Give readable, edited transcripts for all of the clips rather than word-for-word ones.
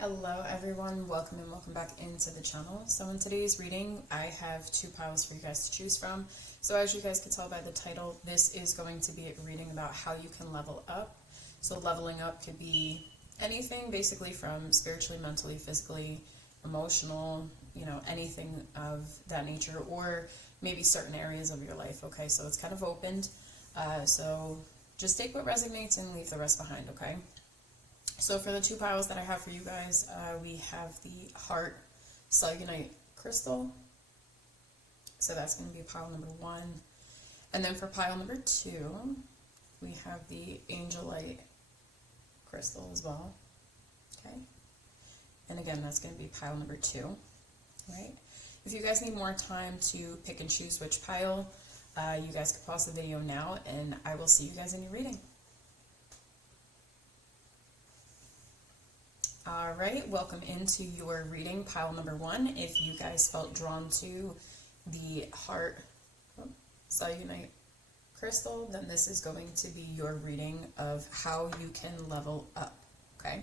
Hello everyone, welcome and welcome back into the channel. So in today's reading, I have two piles for you guys to choose from. So as you guys can tell by the title, this is going to be a reading about how you can level up. So leveling up could be anything, basically from spiritually, mentally, physically, emotional, anything of that nature, or maybe certain areas of your life, okay? So it's kind of opened. So just take what resonates and leave the rest behind, okay? So for the two piles that I have for you guys, we have the Heart Cellulite Crystal. So that's going to be pile number 1. And then for pile number 2, we have the Angelite Crystal as well. Okay. And again, that's going to be pile number 2. Right. If you guys need more time to pick and choose which pile, you guys can pause the video now and I will see you guys in your reading. Alright, welcome into your reading, pile number 1. If you guys felt drawn to the Heart Cellulite Crystal, then this is going to be your reading of how you can level up, okay?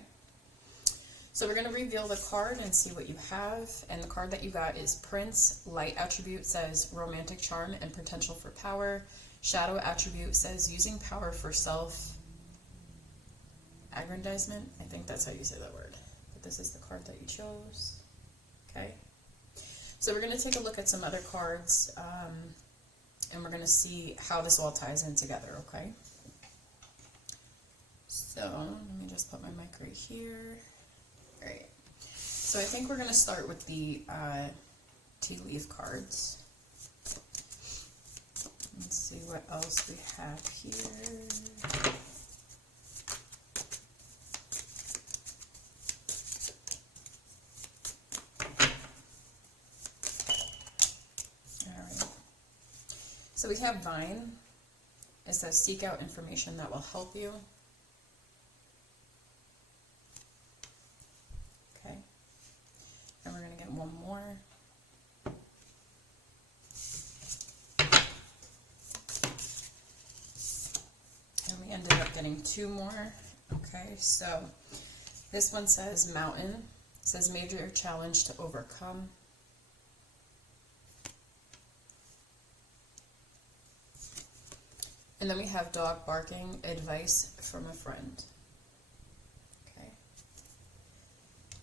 So we're going to reveal the card and see what you have, and the card that you got is Prince. Light attribute says romantic charm and potential for power. Shadow attribute says using power for self-aggrandizement. I think that's how you say that word. But this is the card that you chose. Okay. So we're going to take a look at some other cards, and we're going to see how this all ties in together, okay? So let me just put my mic right here. All right. So I think we're going to start with the tea leaf cards. Let's see what else we have here. So we have Vine. It says seek out information that will help you. Okay. And we're going to get one more. And we ended up getting two more. Okay, so this one says Mountain. It says major challenge to overcome. And then we have dog barking, advice from a friend. Okay.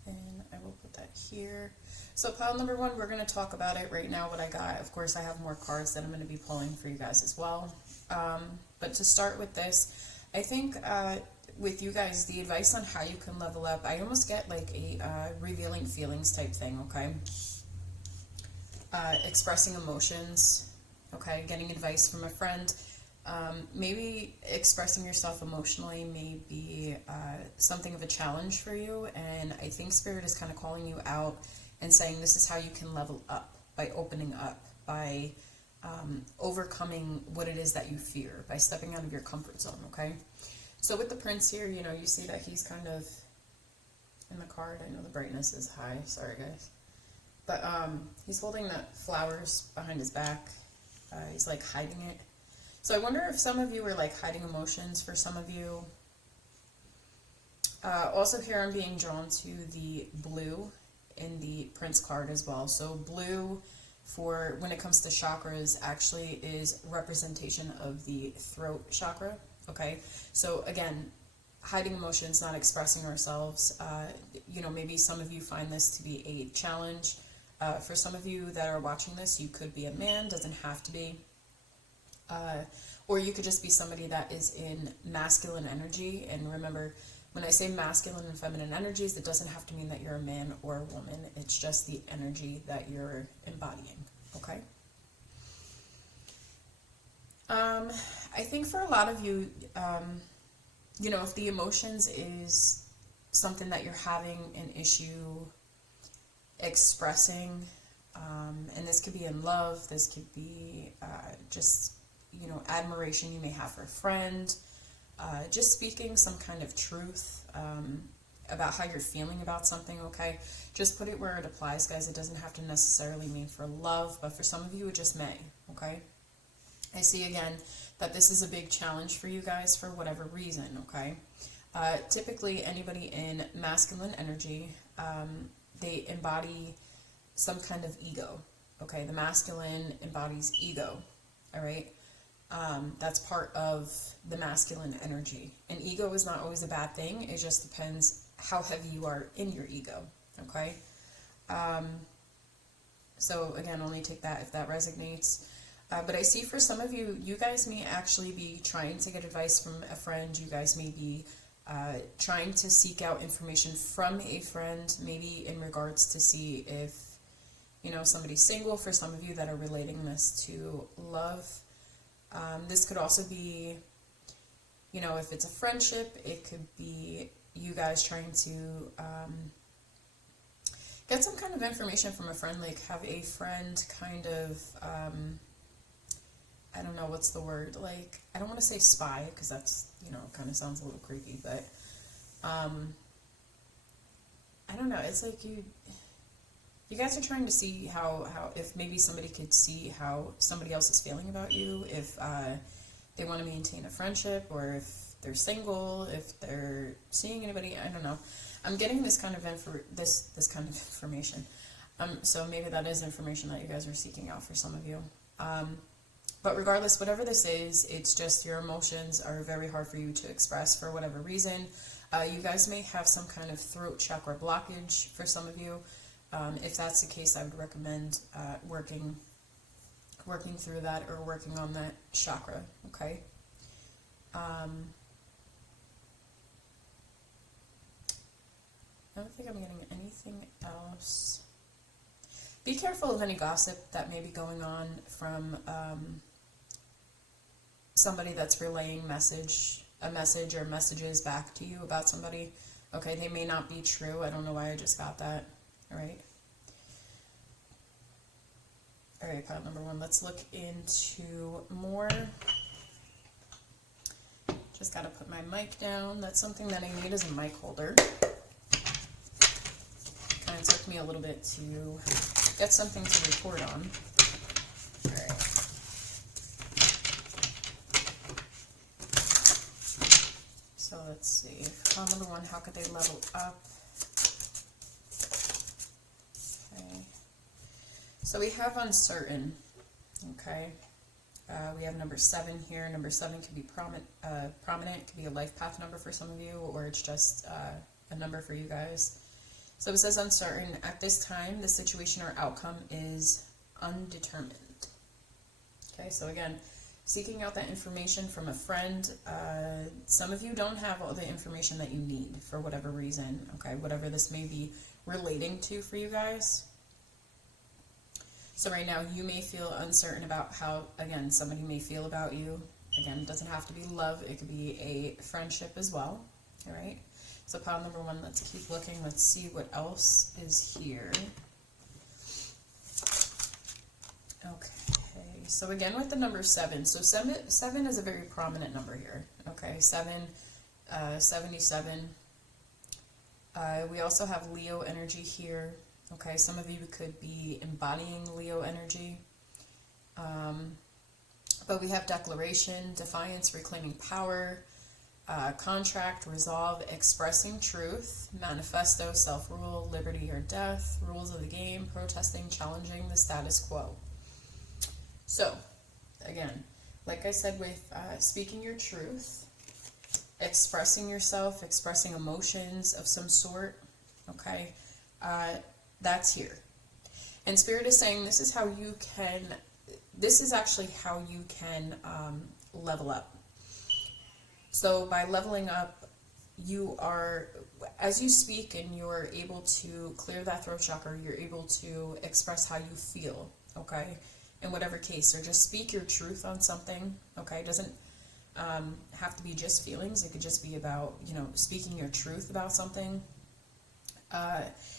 And I will put that here. So pile number 1, we're going to talk about it right now, what I got. Of course, I have more cards that I'm going to be pulling for you guys as well. But to start with this, I think with you guys, the advice on how you can level up, I almost get like a revealing feelings type thing, okay? Expressing emotions, okay? Getting advice from a friend. Maybe expressing yourself emotionally may be something of a challenge for you, and I think Spirit is kind of calling you out and saying this is how you can level up, by opening up, by overcoming what it is that you fear, by stepping out of your comfort zone, okay? So with the Prince here, you see that he's kind of in the card. I know the brightness is high, sorry guys. But he's holding the flowers behind his back. He's like hiding it. So I wonder if some of you are like hiding emotions for some of you. Also here I'm being drawn to the blue in the Prince card as well. So blue, for when it comes to chakras, actually is representation of the throat chakra. Okay, so again, hiding emotions, not expressing ourselves. Maybe some of you find this to be a challenge. For some of you that are watching this, you could be a man, doesn't have to be. Or you could just be somebody that is in masculine energy. And remember, when I say masculine and feminine energies, it doesn't have to mean that you're a man or a woman. It's just the energy that you're embodying, okay? I think for a lot of you, if the emotions is something that you're having an issue expressing, and this could be in love, this could be just admiration you may have for a friend, just speaking some kind of truth about how you're feeling about something, okay? Just put it where it applies, guys. It doesn't have to necessarily mean for love, but for some of you, it just may, okay? I see, again, that this is a big challenge for you guys for whatever reason, okay? Typically, anybody in masculine energy, they embody some kind of ego. Okay, the masculine embodies ego. All right, that's part of the masculine energy. And ego is not always a bad thing. It just depends how heavy you are in your ego. Okay. So again, only take that if that resonates. But I see for some of you, you guys may actually be trying to get advice from a friend. You guys may be trying to seek out information from a friend, maybe in regards to see if, you know, somebody's single. For some of you that are relating this to love. This could also be, you know, if it's a friendship, it could be you guys trying to get some kind of information from a friend, like have a friend kind of, I don't know what's the word, like, I don't want to say spy, because that's, you know, kind of sounds a little creepy, but, I don't know, it's like you guys are trying to see how if maybe somebody could see how somebody else is feeling about you, if they want to maintain a friendship, or if they're single, if they're seeing anybody, I don't know. I'm getting this kind of this kind of information. So maybe that is information that you guys are seeking out for some of you. But regardless, whatever this is, it's just your emotions are very hard for you to express for whatever reason. You guys may have some kind of throat chakra blockage for some of you. If that's the case, I would recommend working through that, or working on that chakra, okay? I don't think I'm getting anything else. Be careful of any gossip that may be going on from somebody that's relaying a message or messages back to you about somebody. Okay, they may not be true. I don't know why I just got that. All right. All right, pile number 1. Let's look into more. Just got to put my mic down. That's something that I need, is a mic holder. Kind of took me a little bit to get something to report on. All right. So let's see. Pile number 1, how could they level up? Okay. So we have uncertain. Okay. We have number 7 here. Number 7 could be prominent. It could be a life path number for some of you, or it's just a number for you guys. So it says uncertain. At this time, the situation or outcome is undetermined. Okay, so again, seeking out that information from a friend. Some of you don't have all the information that you need for whatever reason. Okay, whatever this may be relating to for you guys. So right now, you may feel uncertain about how, again, somebody may feel about you. Again, it doesn't have to be love. It could be a friendship as well. All right. So pile number 1, let's keep looking. Let's see what else is here. Okay. So again, with the number 7. So 7 is a very prominent number here. Okay. 77. We also have Leo energy here. Okay, some of you could be embodying Leo energy. But we have declaration, defiance, reclaiming power, contract, resolve, expressing truth, manifesto, self-rule, liberty or death, rules of the game, protesting, challenging the status quo. So, again, like I said, with speaking your truth, expressing yourself, expressing emotions of some sort, okay, that's here. And Spirit is saying this is how you can, this is actually how you can level up. So by leveling up, you are, as you speak and you're able to clear that throat chakra, you're able to express how you feel, okay, in whatever case, or just speak your truth on something, okay. It doesn't have to be just feelings. It could just be about, you know, speaking your truth about something.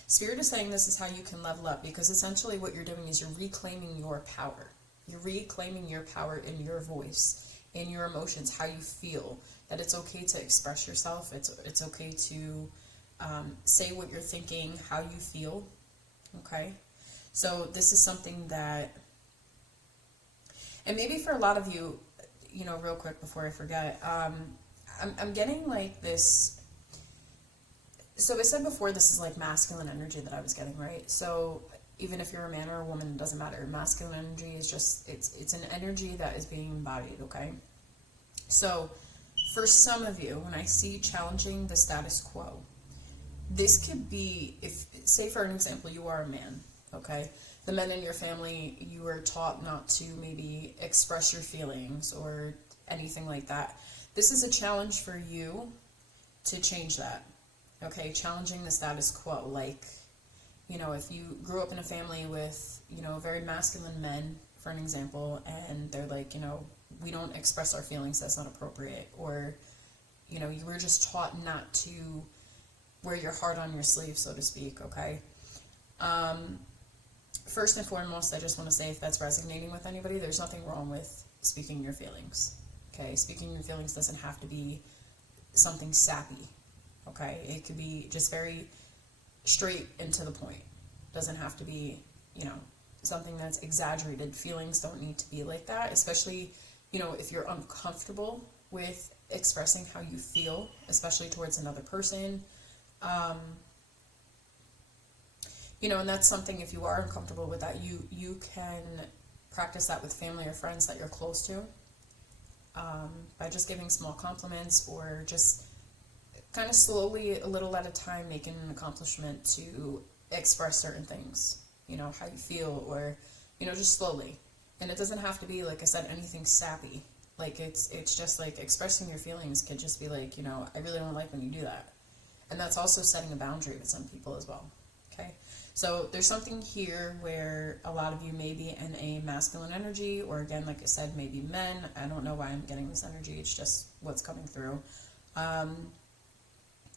Spirit is saying this is how you can level up, because essentially what you're doing is you're reclaiming your power. You're reclaiming your power in your voice, in your emotions, how you feel, that it's okay to express yourself. It's okay to say what you're thinking, how you feel, okay? So this is something that, and maybe for a lot of you, you know, real quick before I forget, I'm getting like this So I said before, this is like masculine energy that I was getting, right? So even if you're a man or a woman, it doesn't matter. Masculine energy is just, it's an energy that is being embodied, okay? So for some of you, when I see challenging the status quo, this could be, if, say for an example, you are a man, okay? The men in your family, you were taught not to maybe express your feelings or anything like that. This is a challenge for you to change that, okay? Challenging the status quo, like, you know, if you grew up in a family with, you know, very masculine men, for an example, and they're like, you know, we don't express our feelings, that's not appropriate, or, you know, you were just taught not to wear your heart on your sleeve, so to speak, okay? First and foremost, I just want to say, if that's resonating with anybody, there's nothing wrong with speaking your feelings, okay? Speaking your feelings doesn't have to be something sappy, okay? It could be just very straight and to the point. Doesn't have to be, you know, something that's exaggerated. Feelings don't need to be like that, especially, you know, if you're uncomfortable with expressing how you feel, especially towards another person. You know, and that's something, if you are uncomfortable with that, you can practice that with family or friends that you're close to, by just giving small compliments, or just kind of slowly, a little at a time, making an accomplishment to express certain things, you know, how you feel, or, you know, just slowly. And it doesn't have to be, like I said, anything sappy. Like, it's just like expressing your feelings could just be like, you know, I really don't like when you do that. And that's also setting a boundary with some people as well, okay? So there's something here where a lot of you may be in a masculine energy, or again, like I said, maybe men. I don't know why I'm getting this energy. It's just what's coming through.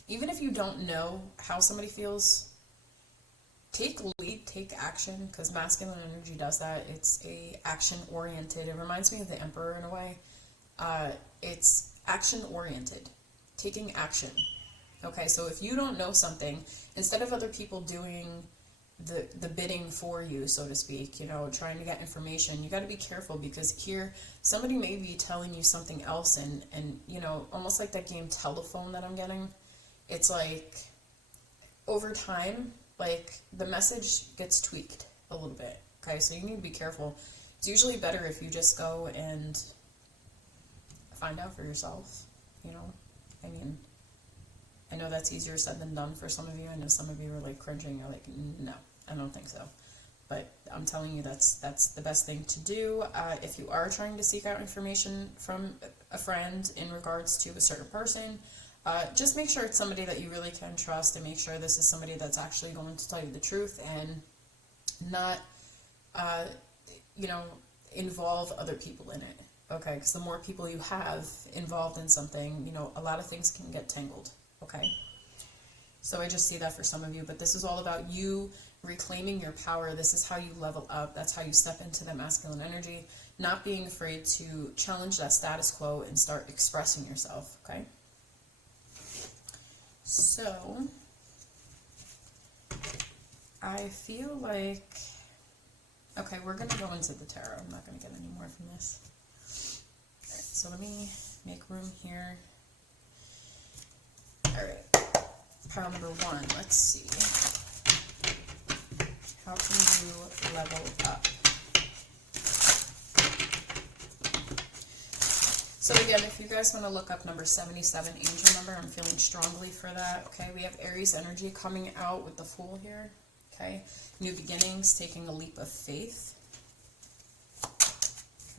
Even if you don't know how somebody feels, take lead, take action, because masculine energy does that. It's a action-oriented. It reminds me of the Emperor in a way. It's action-oriented, taking action. Okay, so if you don't know something, instead of other people doing the bidding for you, so to speak, you know, trying to get information, you got to be careful, because here somebody may be telling you something else, and you know, almost like that game Telephone that I'm getting. It's like, over time, like, the message gets tweaked a little bit, okay? So you need to be careful. It's usually better if you just go and find out for yourself, you know? I mean, I know that's easier said than done for some of you. I know some of you are, like, cringing. You're like, no, I don't think so. But I'm telling you, that's the best thing to do. If you are trying to seek out information from a friend in regards to a certain person, just make sure it's somebody that you really can trust, and make sure this is somebody that's actually going to tell you the truth, and not, you know, involve other people in it, okay? Because the more people you have involved in something, you know, a lot of things can get tangled, okay? So I just see that for some of you, but this is all about you reclaiming your power. This is how you level up. That's how you step into that masculine energy, not being afraid to challenge that status quo and start expressing yourself, okay? So, I feel like, okay, we're going to go into the tarot. I'm not going to get any more from this. Alright, so let me make room here. Alright, pile number 1, let's see. How can you level up? So again, if you guys want to look up number 77, angel number, I'm feeling strongly for that, okay? We have Aries energy coming out with the Fool here, okay? New beginnings, taking a leap of faith,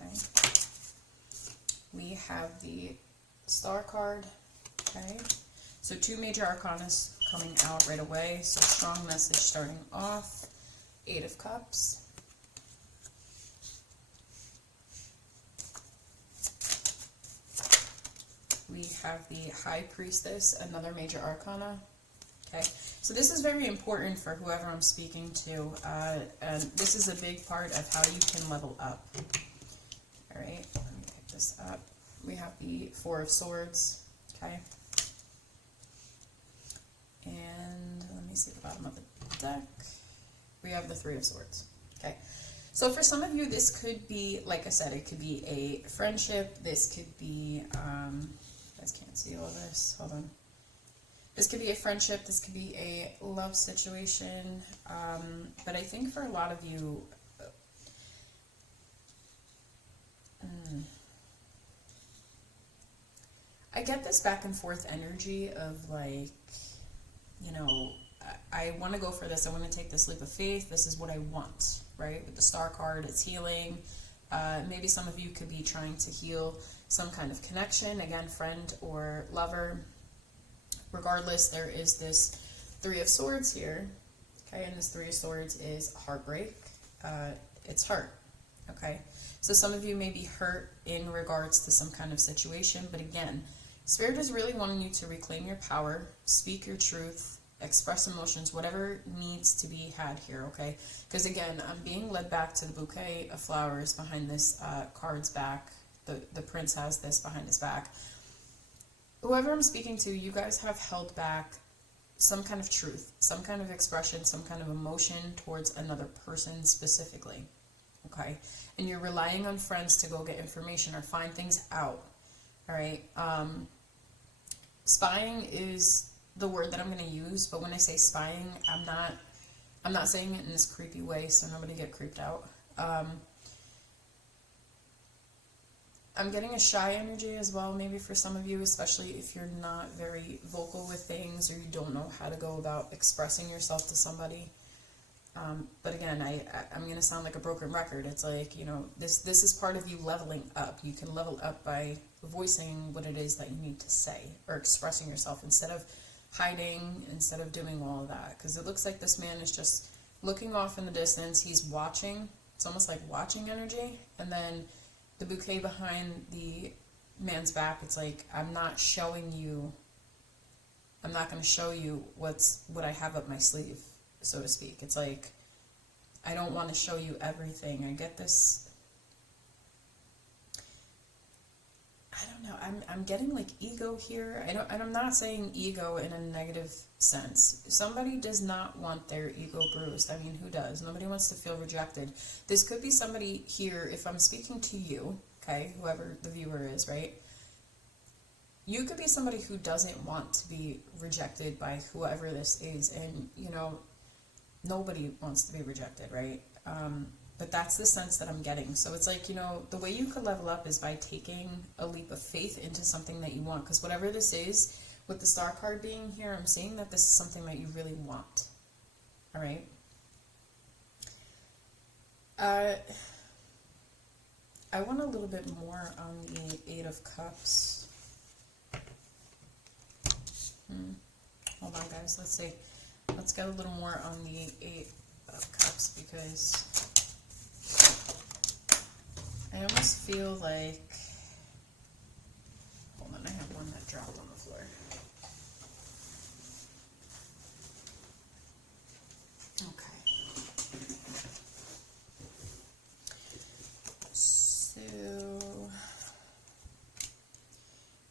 okay? We have the Star card, okay? So 2 major arcanas coming out right away, so strong message starting off. 8 of Cups. We have the High Priestess, another major arcana. Okay, so this is very important for whoever I'm speaking to, and this is a big part of how you can level up. All right, let me pick this up. We have the 4 of Swords, okay? And let me see the bottom of the deck. We have the 3 of Swords, okay? So for some of you, this could be, like I said, it could be a friendship. This could be, you guys can't see all this, hold on. This could be a friendship, this could be a love situation, but I think for a lot of you, I get this back and forth energy of like, you know, I want to go for this, I want to take this leap of faith, this is what I want, right? With the Star card, it's healing. Maybe some of you could be trying to heal some kind of connection, again, friend or lover. Regardless, there is this Three of Swords here, okay, and this Three of Swords is heartbreak. It's hurt, okay? So some of you may be hurt in regards to some kind of situation, but again, Spirit is really wanting you to reclaim your power, speak your truth, express emotions, whatever needs to be had here, okay? Because again, I'm being led back to the bouquet of flowers behind this card's back. The prince has this behind his back. Whoever I'm speaking to, you guys have held back some kind of truth, some kind of expression, some kind of emotion towards another person specifically, okay? And you're relying on friends to go get information or find things out, all right? Spying is the word that I'm going to use, but when I say spying, I'm not saying it in this creepy way, so nobody get creeped out. I'm getting a shy energy as well, maybe for some of you, especially if you're not very vocal with things or you don't know how to go about expressing yourself to somebody. But again, I'm going to sound like a broken record. It's like, you know, this is part of you leveling up. You can level up by voicing what it is that you need to say or expressing yourself instead of hiding, instead of doing all of that. Because it looks like this man is just looking off in the distance. He's watching. It's almost like watching energy. And then the bouquet behind the man's back, it's like, I'm not going to show you what I have up my sleeve, so to speak. It's like, I don't want to show you everything. I get this, I don't know, I'm getting like ego here. And I'm not saying ego in a negative sense. Somebody does not want their ego bruised. I mean, who does? Nobody wants to feel rejected. This could be somebody here, if I'm speaking to you, okay, whoever the viewer is, right? You could be somebody who doesn't want to be rejected by whoever this is, and, you know, nobody wants to be rejected, right? But that's the sense that I'm getting. So it's like, you know, the way you could level up is by taking a leap of faith into something that you want. Because whatever this is, with the Star card being here, I'm seeing that this is something that you really want. All right? I want a little bit more on the Eight of Cups. Hold on, guys. Let's see. Let's get a little more on the Eight of Cups, because I almost feel like, hold on, I have one that dropped on the floor. Okay. So,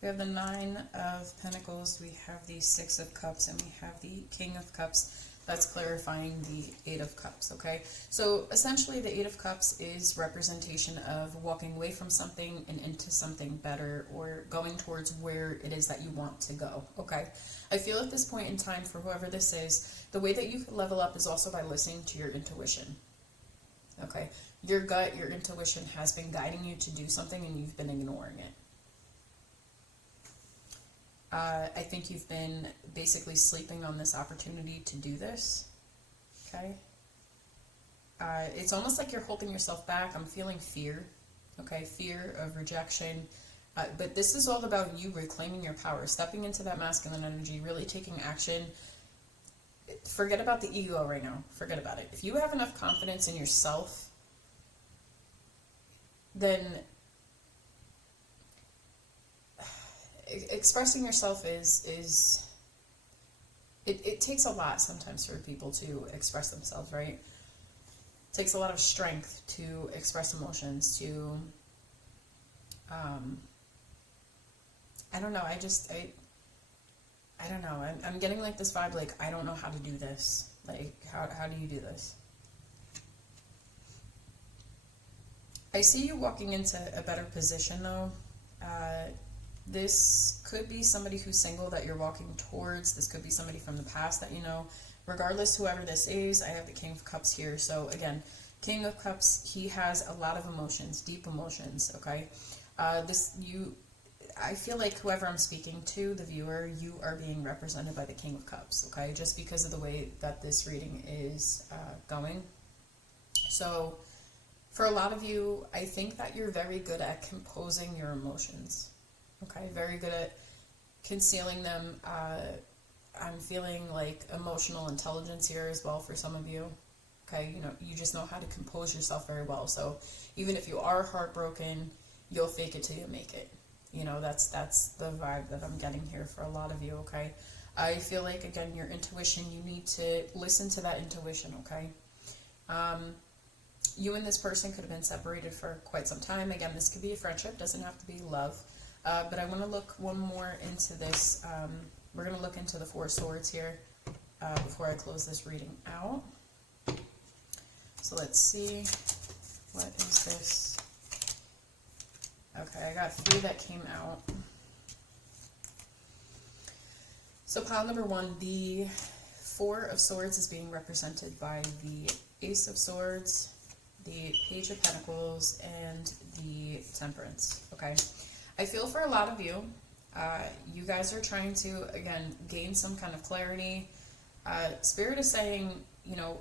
we have the Nine of Pentacles, we have the Six of Cups, and we have the King of Cups. That's clarifying the Eight of Cups, okay? So essentially the Eight of Cups is representation of walking away from something and into something better, or going towards where it is that you want to go, okay? I feel at this point in time, for whoever this is, the way that you can level up is also by listening to your intuition, okay? Your gut, your intuition has been guiding you to do something and you've been ignoring it. I think you've been basically sleeping on this opportunity to do this, okay? It's almost like you're holding yourself back. I'm feeling fear, okay? Fear of rejection. But this is all about you reclaiming your power, stepping into that masculine energy, really taking action. Forget about the ego right now. Forget about it. If you have enough confidence in yourself, then expressing yourself is it takes a lot sometimes for people to express themselves, right? It takes a lot of strength to express emotions, to I don't know, I don't know, I'm getting like this vibe, like, I don't know how to do this. Like, how do you do this? I see you walking into a better position though. This could be somebody who's single that you're walking towards. This could be somebody from the past that you know. Regardless, whoever this is, I have the King of Cups here. So again, King of Cups, he has a lot of emotions, deep emotions, okay? I feel like whoever I'm speaking to, the viewer, you are being represented by the King of Cups, okay? Just because of the way that this reading is going. So, for a lot of you, I think that you're very good at composing your emotions, okay? Very good at concealing them. I'm feeling like emotional intelligence here as well for some of you, okay? You know, you just know how to compose yourself very well. So, even if you are heartbroken, you'll fake it till you make it. You know, that's the vibe that I'm getting here for a lot of you, okay? I feel like, again, your intuition, you need to listen to that intuition, okay? You and this person could have been separated for quite some time. Again, this could be a friendship, doesn't have to be love. But I want to look one more into this. We're going to look into the Four of Swords here before I close this reading out. So let's see. What is this? Okay, I got 3 that came out. So pile number 1, the Four of Swords is being represented by the Ace of Swords, the Page of Pentacles, and the Temperance, okay? I feel for a lot of you, you guys are trying to, again, gain some kind of clarity. Spirit is saying, you know,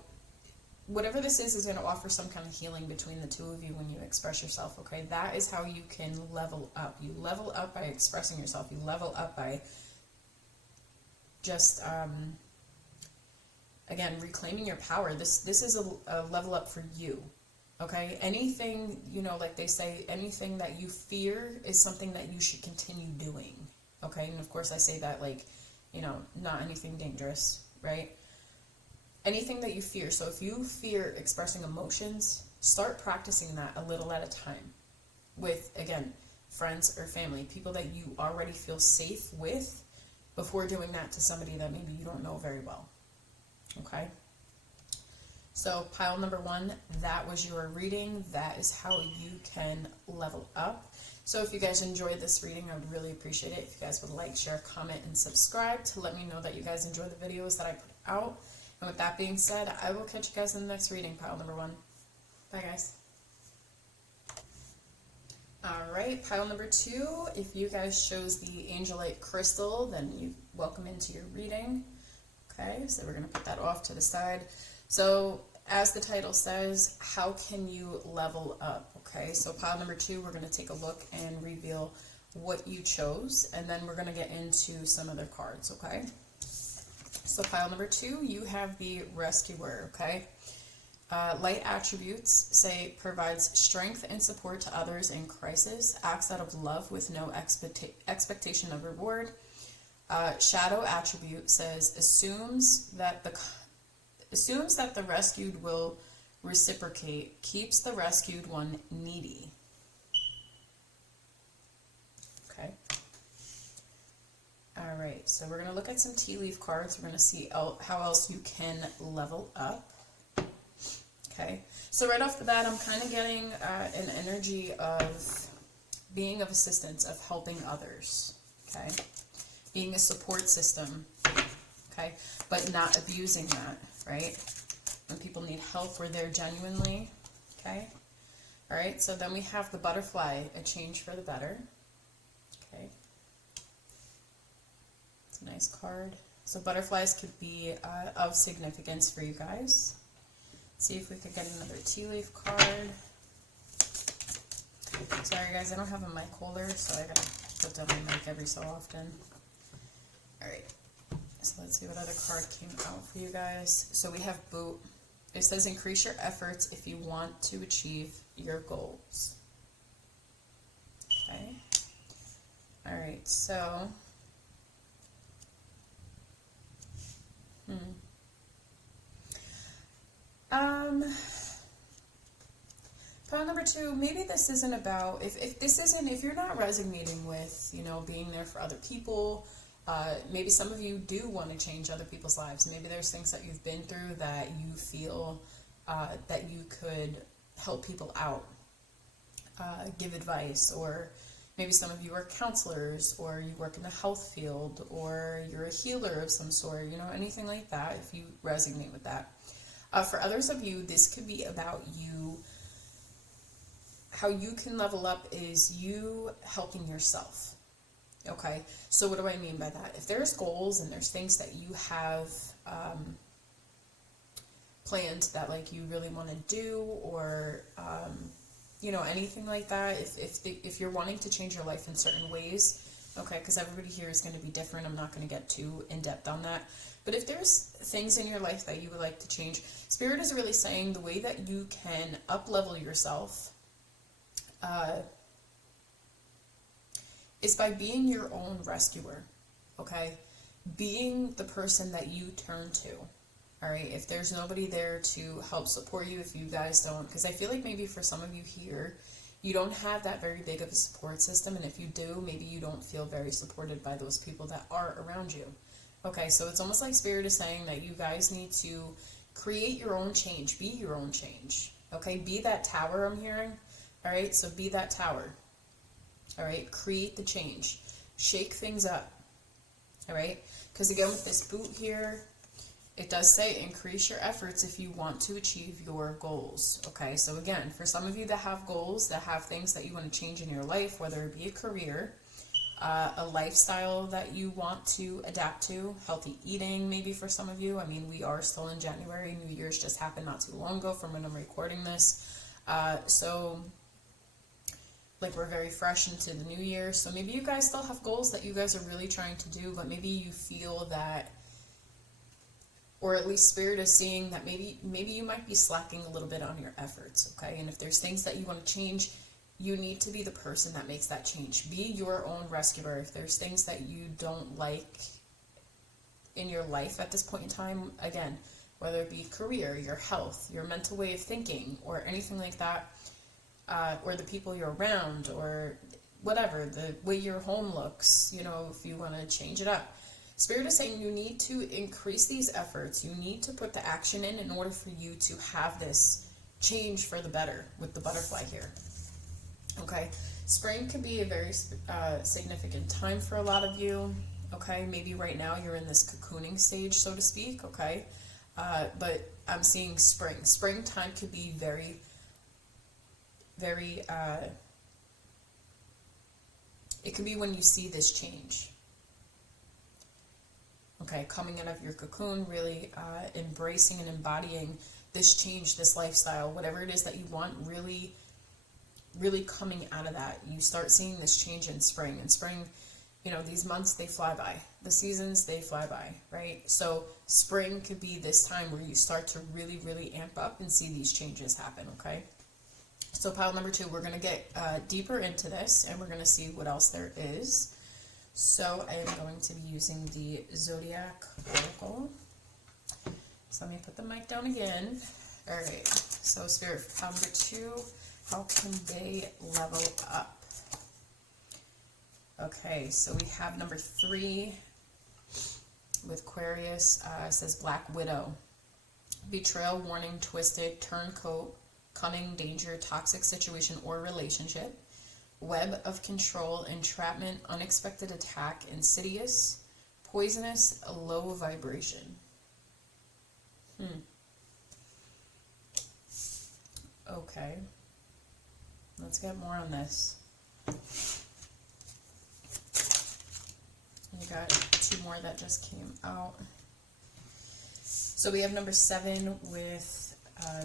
whatever this is going to offer some kind of healing between the two of you when you express yourself, okay? That is how you can level up. You level up by expressing yourself. You level up by just, again, reclaiming your power. This is a level up for you, okay? Anything, you know, like they say, anything that you fear is something that you should continue doing, okay? And of course I say that like, you know, not anything dangerous, right? Anything that you fear. So if you fear expressing emotions, start practicing that a little at a time with, again, friends or family, people that you already feel safe with, before doing that to somebody that maybe you don't know very well, okay? So pile number 1, that was your reading. That is how you can level up. So if you guys enjoyed this reading, I would really appreciate it if you guys would like, share, comment, and subscribe to let me know that you guys enjoy the videos that I put out. And with that being said, I will catch you guys in the next reading, pile number 1. Bye, guys. Alright, pile number 2. If you guys chose the Angelite Crystal, then you welcome into your reading. Okay, so we're going to put that off to the side. So, as the title says, how can you level up? Okay, so pile number 2, we're going to take a look and reveal what you chose. And then we're going to get into some other cards, okay? So pile number 2, you have the Rescuer, okay? Light attributes say provides strength and support to others in crisis, acts out of love with no expectation of reward. Shadow attribute says assumes that the rescued will reciprocate, keeps the rescued one needy. Okay. Alright, so we're going to look at some tea leaf cards. We're going to see how else you can level up. Okay, so right off the bat, I'm kind of getting an energy of being of assistance, of helping others, okay? Being a support system, okay? But not abusing that, right? When people need help, we're there genuinely, okay? All right, so then we have the Butterfly, a change for the better, okay? It's a nice card. So butterflies could be of significance for you guys. See if we could get another tea leaf card. Sorry guys, I don't have a mic holder, so I gotta put down my mic every so often. Alright, so let's see what other card came out for you guys. So we have Boot. It says increase your efforts if you want to achieve your goals. Okay. Alright, so pile number 2, maybe this isn't about, if you're not resonating with, you know, being there for other people, maybe some of you do want to change other people's lives. Maybe there's things that you've been through that you feel that you could help people out, give advice, or, Maybe some of you are counselors, or you work in the health field, or you're a healer of some sort, you know, anything like that, if you resonate with that. For others of you, this could be about you. How you can level up is you helping yourself. Okay, so what do I mean by that? If there's goals and there's things that you have planned that like you really want to do, or you know, anything like that, if you're wanting to change your life in certain ways, okay, because everybody here is going to be different, I'm not going to get too in-depth on that, but if there's things in your life that you would like to change, Spirit is really saying the way that you can up-level yourself is by being your own rescuer, okay? Being the person that you turn to, all right? If there's nobody there to help support you, if you guys don't, because I feel like maybe for some of you here, you don't have that very big of a support system, and if you do, maybe you don't feel very supported by those people that are around you. Okay, so it's almost like Spirit is saying that you guys need to create your own change, be your own change, okay? Be that tower I'm hearing, all right? So be that tower. All right, create the change, shake things up. All right, because again, with this boot here, it does say increase your efforts if you want to achieve your goals. Okay, so again, for some of you that have goals, that have things that you want to change in your life, whether it be a career, a lifestyle that you want to adapt to, healthy eating, maybe for some of you. I mean, we are still in January. New Year's just happened not too long ago from when I'm recording this. So like we're very fresh into the new year, so maybe you guys still have goals that you guys are really trying to do, but maybe you feel that, or at least Spirit is seeing that maybe you might be slacking a little bit on your efforts, okay? And if there's things that you want to change, you need to be the person that makes that change. Be your own rescuer. If there's things that you don't like in your life at this point in time, again, whether it be career, your health, your mental way of thinking, or anything like that, or the people you're around, or whatever, the way your home looks, you know, if you want to change it up. Spirit is saying you need to increase these efforts. You need to put the action in order for you to have this change for the better with the butterfly here. Okay, spring can be a very significant time for a lot of you. Okay, maybe right now you're in this cocooning stage, so to speak. Okay, but I'm seeing spring. Springtime could be very it could be when you see this change, okay, coming out of your cocoon, really embracing and embodying this change, this lifestyle, whatever it is that you want, really coming out of that. You start seeing this change in spring. And spring, you know, these months, they fly by. The seasons, they fly by, right? So spring could be this time where you start to really amp up and see these changes happen, okay? So pile number 2, we're going to get deeper into this, and we're going to see what else there is. So I am going to be using the Zodiac Oracle. So let me put the mic down again. All right, so Spirit, for pile number 2, how can they level up? Okay, so we have number 3 with Aquarius. It says Black Widow. Betrayal, warning, twisted, turncoat, cunning, danger, toxic situation or relationship, web of control, entrapment, unexpected attack, insidious, poisonous, low vibration. Okay, let's get more on this. You got 2 more that just came out. So we have number 7 with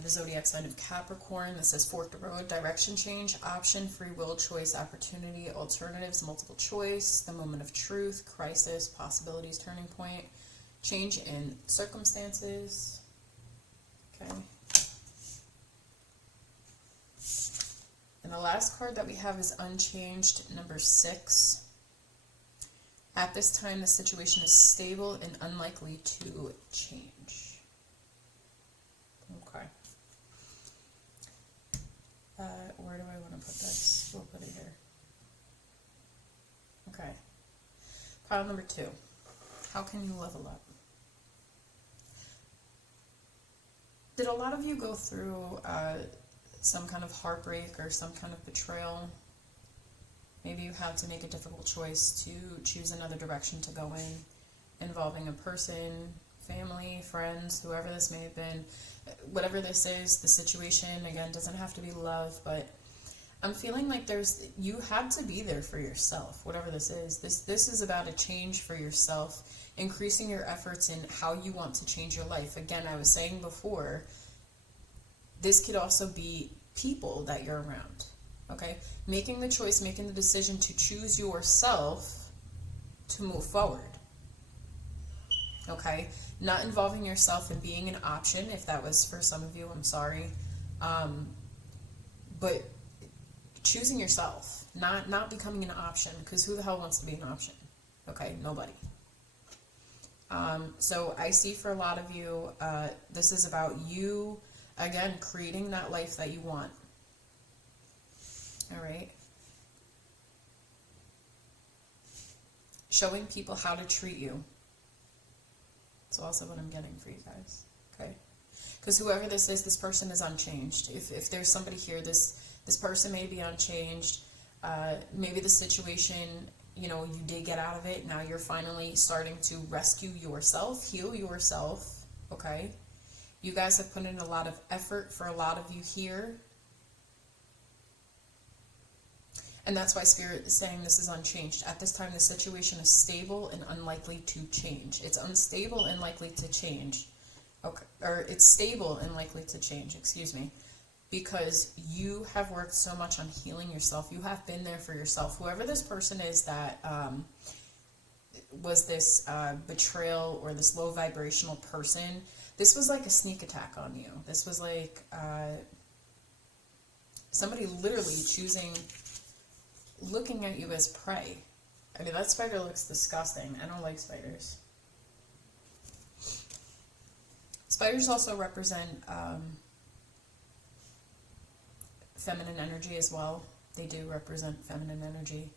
the zodiac sign of Capricorn. This says forked road, direction change, option, free will, choice, opportunity, alternatives, multiple choice, the moment of truth, crisis, possibilities, turning point, change in circumstances. Okay. And the last card that we have is unchanged, number 6. At this time, the situation is stable and unlikely to change. Okay. Where do I want to put this? We'll put it here. Okay. Pile number 2. How can you level up? Did a lot of you go through some kind of heartbreak or some kind of betrayal? Maybe you have to make a difficult choice to choose another direction to go in, involving a person, family, friends, whoever this may have been. Whatever this is, the situation, again, doesn't have to be love, but I'm feeling like you have to be there for yourself, whatever this is. This is about a change for yourself, increasing your efforts in how you want to change your life. Again, I was saying before, this could also be people that you're around, okay? Making the choice, making the decision to choose yourself to move forward, okay? Not involving yourself in being an option. If that was for some of you, I'm sorry. But choosing yourself, not becoming an option, because who the hell wants to be an option? Okay, nobody. So I see for a lot of you, this is about you, again, creating that life that you want. All right. Showing people how to treat you. That's also what I'm getting for you guys. Okay. Because whoever this is, this person is unchanged. If there's somebody here, this person may be unchanged. Maybe the situation, you did get out of it. Now you're finally starting to rescue yourself, heal yourself. Okay. You guys have put in a lot of effort for a lot of you here. And that's why Spirit is saying this is unchanged. At this time, the situation is stable and unlikely to change. It's unstable and likely to change. Okay. Or it's stable and likely to change, excuse me. Because you have worked so much on healing yourself. You have been there for yourself. Whoever this person is that was this betrayal or this low vibrational person, this was like a sneak attack on you. This was like somebody literally looking at you as prey. I mean, that spider looks disgusting. I don't like spiders. Spiders also represent feminine energy as well. They do represent feminine energy.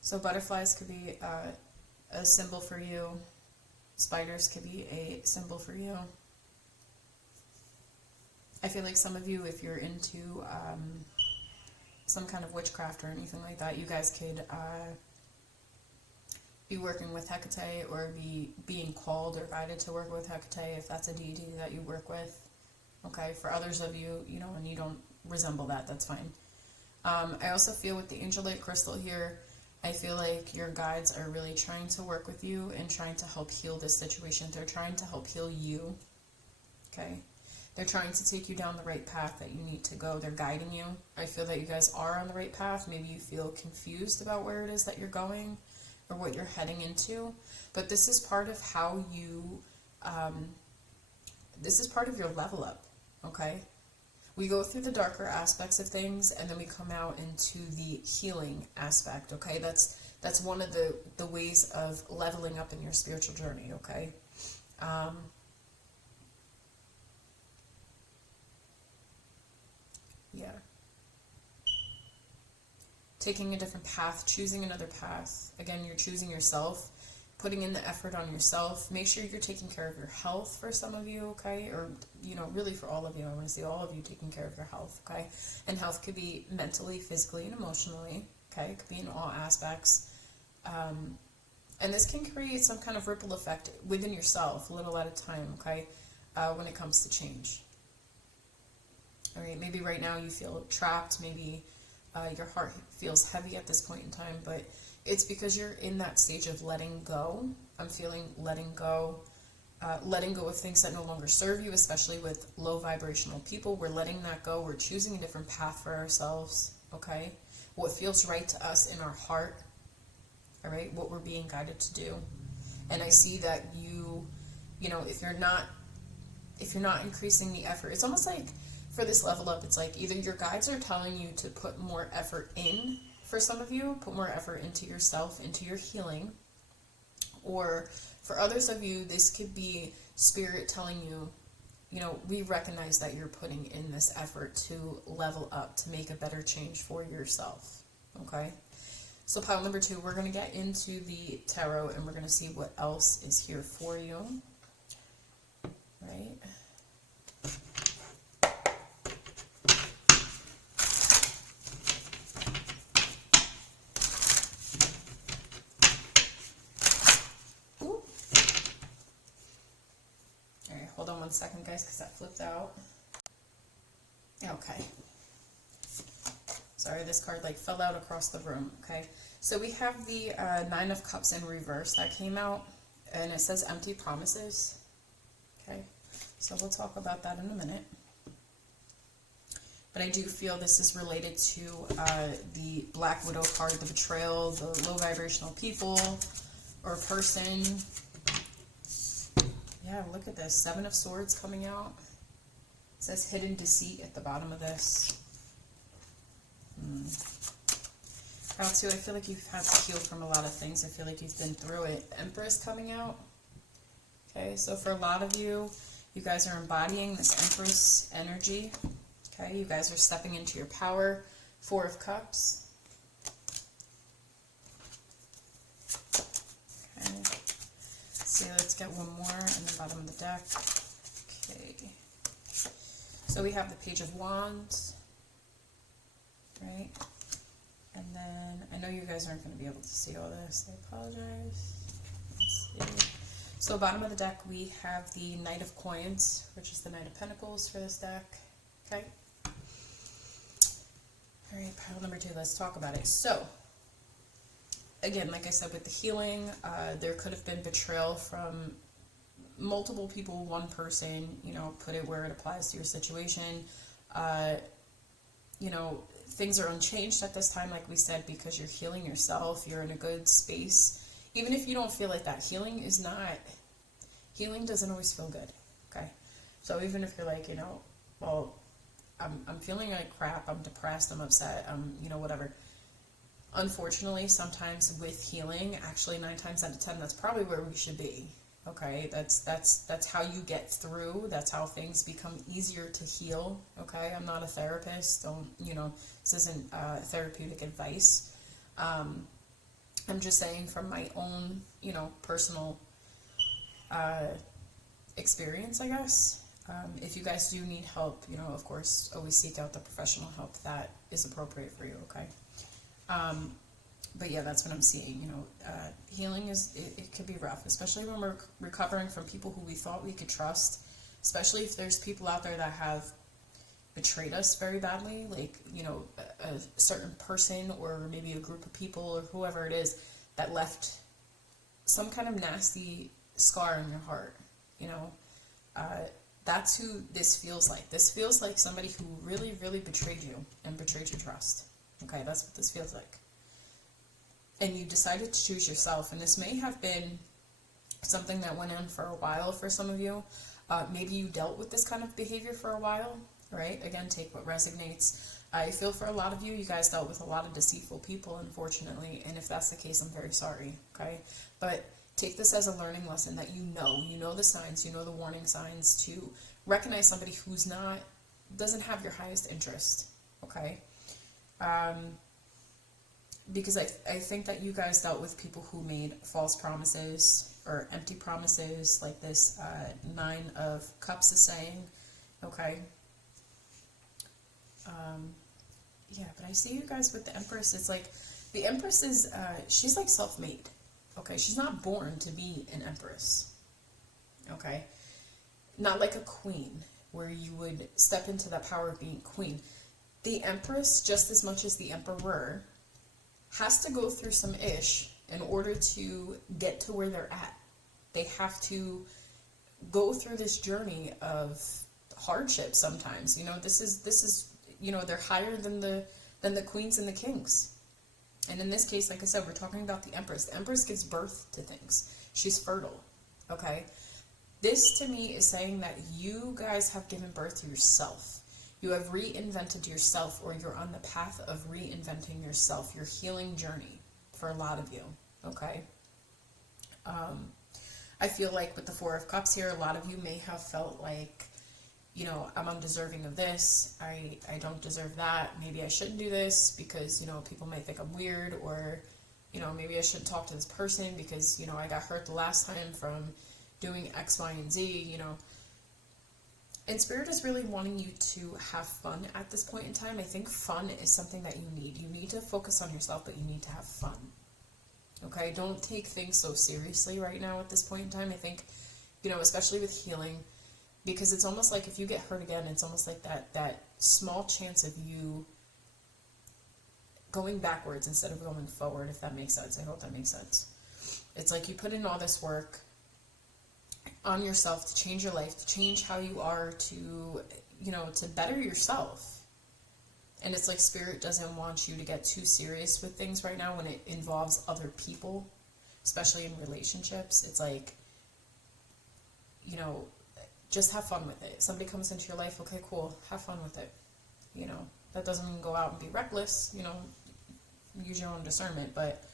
So butterflies could be a symbol for you. Spiders could be a symbol for you. I feel like some of you, if you're into some kind of witchcraft or anything like that, you guys could be working with Hecate or be being called or guided to work with Hecate if that's a deity that you work with. Okay, for others of you, and you don't resemble that, that's fine. I also feel with the Angelite crystal here, I feel like your guides are really trying to work with you and trying to help heal this situation. They're trying to help heal you. Okay? They're trying to take you down the right path that you need to go. They're guiding you. I feel that you guys are on the right path. Maybe you feel confused about where it is that you're going or what you're heading into. But this is part of how you, this is part of your level up. Okay? We go through the darker aspects of things, and then we come out into the healing aspect, okay? That's one of the ways of leveling up in your spiritual journey, okay? Yeah. Taking a different path, choosing another path. Again, you're choosing yourself, putting in the effort on yourself. Make sure you're taking care of your health for some of you, okay? Or, really for all of you. I want to see all of you taking care of your health, okay? And health could be mentally, physically, and emotionally, okay? It could be in all aspects. And this can create some kind of ripple effect within yourself, a little at a time, okay? When it comes to change. All right, maybe right now you feel trapped. Maybe your heart feels heavy at this point in time, but it's because you're in that stage of letting go. I'm feeling letting go of things that no longer serve you, especially with low vibrational people. We're letting that go. We're choosing a different path for ourselves, okay? What feels right to us in our heart, all right? What we're being guided to do. And I see that if you're not increasing the effort, it's almost like for this level up, it's like either your guides are telling you to put more effort in. For some of you, put more effort into yourself, into your healing. Or for others of you, this could be Spirit telling you, we recognize that you're putting in this effort to level up, to make a better change for yourself. Okay? So pile number 2, we're going to get into the tarot and we're going to see what else is here for you. right. Ooh. All right, hold on one second, guys, because that flipped out. Okay. Sorry, this card like fell out across the room. Okay, so we have the Nine of Cups in reverse that came out, and it says empty promises. Okay, so we'll talk about that in a minute. But I do feel this is related to the Black Widow card, the betrayal, the low vibrational people or person. Yeah, look at this. Seven of Swords coming out. It says hidden deceit at the bottom of this. Now too, I feel like you've had to heal from a lot of things. I feel like you've been through it. Empress coming out. Okay, so for a lot of you, you guys are embodying this Empress energy. Okay, you guys are stepping into your power. Four of Cups. Okay, so let's get one more in the bottom of the deck. Okay, so we have the Page of Wands. Right, and then I know you guys aren't going to be able to see all this. I apologize. Let's see. So bottom of the deck we have the Knight of Coins, which is the Knight of Pentacles for this deck. Okay. All right, pile number 2. Let's talk about it. So again, like I said, with the healing, there could have been betrayal from multiple people. One person, you know, put it where it applies to your situation. You know, things are unchanged at this time, like we said, because you're healing yourself. You're in a good space. Even if you don't feel like that, healing doesn't always feel good. Okay. So even if you're like, you know, well, I'm feeling like crap, I'm depressed, I'm upset, you know, whatever. Unfortunately, sometimes with healing, actually 9 times out of 10, that's probably where we should be. Okay, that's how you get through. That's how things become easier to heal. Okay, I'm not a therapist. Don't, you know, this isn't therapeutic advice. I'm just saying from my own, you know, personal experience, I guess. If you guys do need help, you know, of course, always seek out the professional help that is appropriate for you. Okay. But yeah, that's what I'm seeing. You know, healing it could be rough, especially when we're recovering from people who we thought we could trust, especially if there's people out there that have betrayed us very badly, like, you know, a certain person or maybe a group of people or whoever it is that left some kind of nasty scar in your heart. You know, that's who this feels like. This feels like somebody who really, really betrayed you and betrayed your trust. Okay, that's what this feels like. And you decided to choose yourself, and this may have been something that went on for a while for some of you. Maybe you dealt with this kind of behavior for a while, right? Again, take what resonates. I feel for a lot of you, you guys dealt with a lot of deceitful people, unfortunately, and if that's the case, I'm very sorry, okay? But take this as a learning lesson that you know the signs, you know the warning signs to recognize somebody who's doesn't have your highest interest, okay? Because I think that you guys dealt with people who made false promises or empty promises, like this Nine of Cups is saying, okay? Yeah, but I see you guys with the Empress. It's like, the Empress is, she's like self-made, okay? She's not born to be an Empress, okay? Not like a queen, where you would step into that power of being queen. The Empress, just as much as the Emperor, has to go through some ish in order to get to where they're at. They have to go through this journey of hardship sometimes. You know, this is you know, they're higher than the queens and the kings. And in this case, like I said, we're talking about the Empress. The Empress gives birth to things. She's fertile, okay? This to me is saying that you guys have given birth to yourself. You have reinvented yourself, or you're on the path of reinventing yourself, your healing journey for a lot of you, okay? I feel like with the Four of Cups here, a lot of you may have felt like, you know, I'm undeserving of this, I don't deserve that, maybe I shouldn't do this because, you know, people may think I'm weird, or, you know, maybe I shouldn't talk to this person because, you know, I got hurt the last time from doing X, Y, and Z, you know. And Spirit is really wanting you to have fun at this point in time. I think fun is something that you need. You need to focus on yourself, but you need to have fun. Okay? Don't take things so seriously right now at this point in time. I think, you know, especially with healing, because it's almost like if you get hurt again, it's almost like that small chance of you going backwards instead of going forward, if that makes sense. I hope that makes sense. It's like you put in all this work on yourself to change your life, to change how you are, to, you know, to better yourself. And it's like Spirit doesn't want you to get too serious with things right now when it involves other people, especially in relationships. It's like, you know, just have fun with it. Somebody comes into your life, okay, cool, have fun with it. You know, that doesn't mean go out and be reckless, you know, use your own discernment, but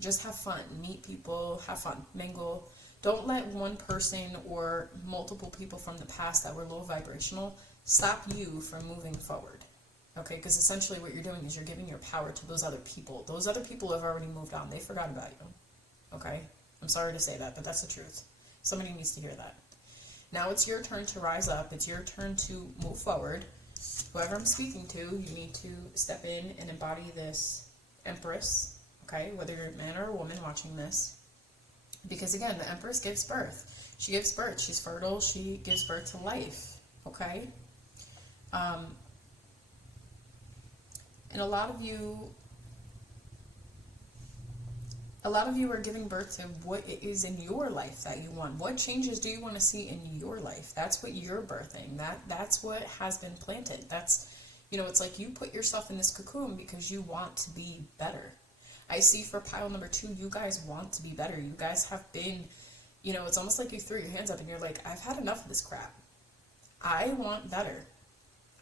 just have fun, meet people, have fun, mingle. Don't let one person or multiple people from the past that were low vibrational stop you from moving forward. Okay, because essentially what you're doing is you're giving your power to those other people. Those other people have already moved on. They forgot about you. Okay? I'm sorry to say that, but that's the truth. Somebody needs to hear that. Now it's your turn to rise up. It's your turn to move forward. Whoever I'm speaking to, you need to step in and embody this Empress. Okay? Whether you're a man or a woman watching this. Because again, the Empress gives birth. She gives birth. She's fertile. She gives birth to life. Okay? And a lot of you are giving birth to what it is in your life that you want. What changes do you want to see in your life? That's what you're birthing. That's what has been planted. That's, you know, it's like you put yourself in this cocoon because you want to be better. I see for pile number 2, you guys want to be better. You guys have been, you know, it's almost like you threw your hands up and you're like, I've had enough of this crap. I want better.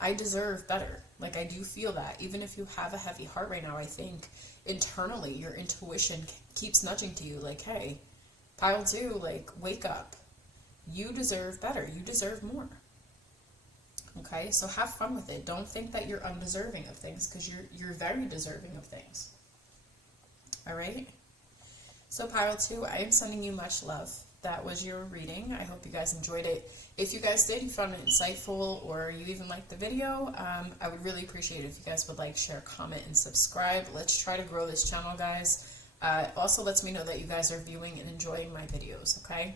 I deserve better. Like, I do feel that. Even if you have a heavy heart right now, I think internally your intuition keeps nudging to you like, hey, pile 2, like, wake up. You deserve better. You deserve more. Okay? So have fun with it. Don't think that you're undeserving of things, because you're very deserving of things. All right? So pile 2, I am sending you much love. That was your reading. I hope you guys enjoyed it. If you guys did, you found it insightful, or you even liked the video, I would really appreciate it if you guys would like, share, comment, and subscribe. Let's try to grow this channel, guys. Also lets me know that you guys are viewing and enjoying my videos, okay?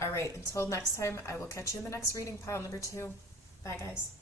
All right, until next time, I will catch you in the next reading, pile number 2. Bye, guys.